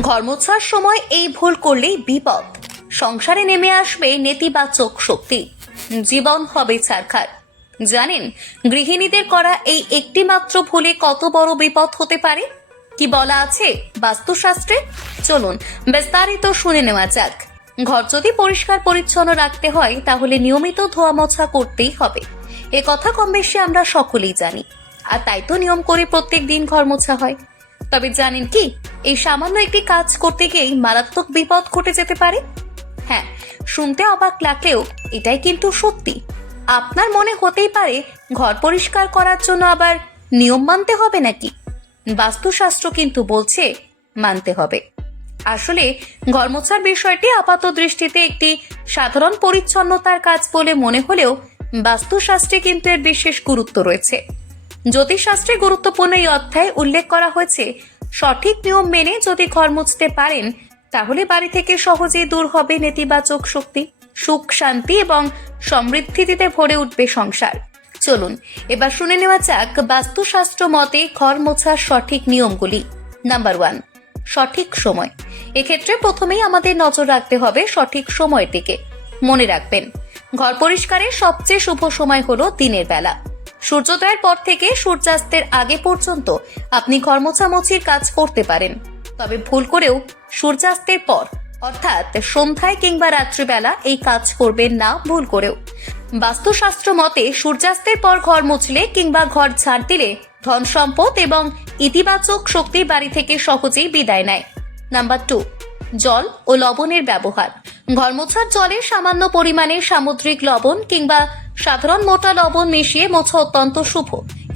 ঘর মোছার সময় এই ভুল করলেই বিপদ। সংসারে নেমে আসবে নেতিবাচক শক্তি। জীবন হবে ছারখার। জানেন, গৃহিণীদের করা এই একটি মাত্র ভুলে কত বড় বিপদ হতে পারে? কি বলা আছে বাস্তুশাস্ত্রে? চলুন, বিস্তারিত শুনে নেওয়া যাক। ঘর যদি পরিষ্কার পরিচ্ছন্ন রাখতে হয়, তাহলে নিয়মিত ধোয়া মোছা করতেই হবে। এ কথা কম বেশি আমরা সকলেই জানি। আর তাই তো নিয়ম করে প্রত্যেক দিন ঘর মোছা হয়। তবে জানেন কি, এই সামান্য একটি কাজ করতে গিয়েই মারাত্মক বিপদ ঘটে যেতে পারে? হ্যাঁ শুনতে অবাক লাগলেও এটাই কিন্তু সত্যি। আপনার মনে হতেই পারে ঘর পরিষ্কার করার জন্য আবার নিয়ম মানতে হবে নাকি? বাস্তুশাস্ত্র কিন্তু বলছে মানতে হবে। আসলে ঘর মোছার বিষয়টি আপাত দৃষ্টিতে একটি সাধারণ পরিচ্ছন্নতার কাজ বলে মনে হলেও বাস্তুশাস্ত্রে কিন্তু এর বিশেষ গুরুত্ব রয়েছে। জ্যোতিষশাস্ত্রে গুরুত্বপূর্ণ এই অধ্যায়ে উল্লেখ করা হয়েছে, সঠিক নিয়ম মেনে যদি ঘর মুছতে পারেন, তাহলে বাড়ি থেকে সহজেই দূর হবে নেতিবাচক শক্তি, সুখ, শান্তি এবং সমৃদ্ধিতে ভরে উঠবে সংসার। চলুন, এবার শুনে নেওয়া যাক বাস্তুশাস্ত্র মতে ঘর মোছার সঠিক নিয়মগুলি। নাম্বার ওয়ান, সঠিক সময়। এক্ষেত্রে প্রথমেই আমাদের নজর রাখতে হবে সঠিক সময়টিকে মনে রাখবেন, ঘর পরিষ্কারের সবচেয়ে শুভ সময় হলো দিনের বেলা। সূর্যোদয়ের পর থেকে সূর্যাস্তের আগে পর্যন্ত আপনি ঘর মোছামুছির কাজ করতে পারেন। তবে ভুল করেও সূর্যাস্তের পর, অর্থাৎ সন্ধ্যায় কিংবা রাত্রিবেলা এই কাজ করবেন না ভুল করেও। বাস্তুশাস্ত্র মতে সূর্যাস্তের পর ঘর মুছলে কিংবা ঘর ছাড় দিলে ধন সম্পদ এবং ইতিবাচক শক্তি বাড়ি থেকে সহজেই বিদায় নেয়। নাম্বার টু, জল ও লবণের ব্যবহার। ঘর মোছার জলে সামান্য পরিমাণে সামুদ্রিক লবণ কিংবা সাধারণ মোটা লবণ মিশিয়ে মোছা অত্যন্ত শুভ।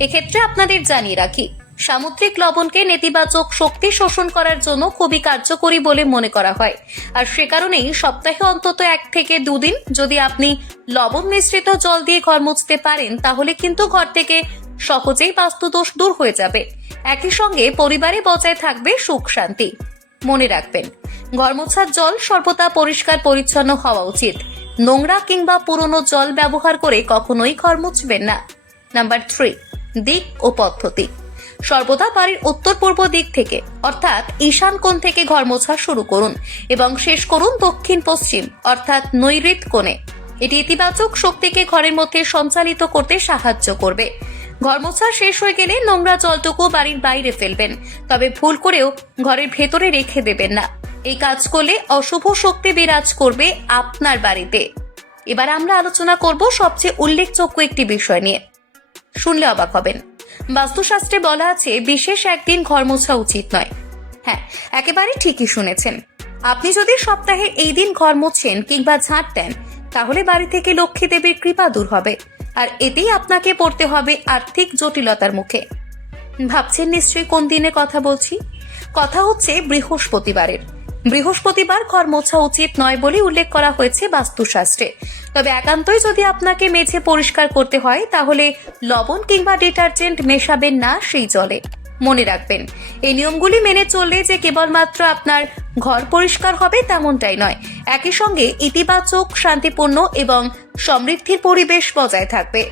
এক্ষেত্রে আপনাদের জানিয়ে রাখি, সামুদ্রিক লবণকে নেতিবাচক শক্তি শোষণ করার জন্য খুবই কার্যকরী বলে মনে করা হয়। আর সে কারণেই সপ্তাহে অন্তত এক থেকে দুদিন যদি আপনি লবণ মিশ্রিত জল দিয়ে ঘর মুছতে পারেন, তাহলে কিন্তু ঘর থেকে সহজেই বাস্তুদোষ দূর হয়ে যাবে। একই সঙ্গে পরিবারে বজায় থাকবে সুখ শান্তি। মনে রাখবেন, ঘর মোছার জল সর্বদা পরিষ্কার পরিচ্ছন্ন হওয়া উচিত। নোংরা কিংবা পুরনো জল ব্যবহার করে কখনোই ঘর মুছবেন না। নাম্বার থ্রি, দিক ও পদ্ধতি সর্বদা বাড়ির উত্তর পূর্ব দিক থেকে, অর্থাৎ ঈশান কোণ থেকে ঘর মোছা শুরু করুন এবং শেষ করুন দক্ষিণ পশ্চিম, অর্থাৎ নৈঋত কোণে। এটি ইতিবাচক শক্তিকে ঘরের মধ্যে সঞ্চালিত করতে সাহায্য করবে। ঘর মোছা শেষ হয়ে গেলে নোংরা জলটুকু বাড়ির বাইরে ফেলবেন, তবে ভুল করেও ঘরের ভেতরে রেখে দেবেন না। এই কাজ করলে অশুভ শক্তি বিরাজ করবে আপনার বাড়িতে। এবার আমরা আলোচনা করব সবচেয়ে উল্লেখযোগ্য একটি বিষয় নিয়ে। শুনলে অবাক হবেন। বাস্তুশাস্ত্রে বলা আছে, বিশেষ একদিন ঘর মোছা উচিত নয়। হ্যাঁ একেবারে ঠিকই শুনেছেন। আপনি যদি সপ্তাহে এই দিন ঘর মোছেন কিংবা ঝাঁট দেন, তাহলে বাড়ি থেকে লক্ষ্মী দেবীর কৃপা দূর হবে, আর এতেই আপনাকে পড়তে হবে আর্থিক জটিলতার মুখে। ভাবছেন নিশ্চয়ই কোন দিনের কথা বলছি? কথা হচ্ছে বৃহস্পতিবারের। বৃহস্পতিবার ঘর মোছা উচিত নয় বলে উল্লেখ করা হয়েছে বাস্তুশাস্ত্রে। তবে একান্তই যদি আপনাকে মেঝে পরিষ্কার করতে হয়, তাহলে লবণ কিংবা ডিটারজেন্ট মেশাবেন না সেই জলে। মনে রাখবেন, এই নিয়মগুলি মেনে চললে যে কেবলমাত্র আপনার ঘর পরিষ্কার হবে তেমনটাই নয়। একই সঙ্গে ইতিবাচক, শান্তিপূর্ণ এবং সমৃদ্ধির পরিবেশ বজায় থাকবে।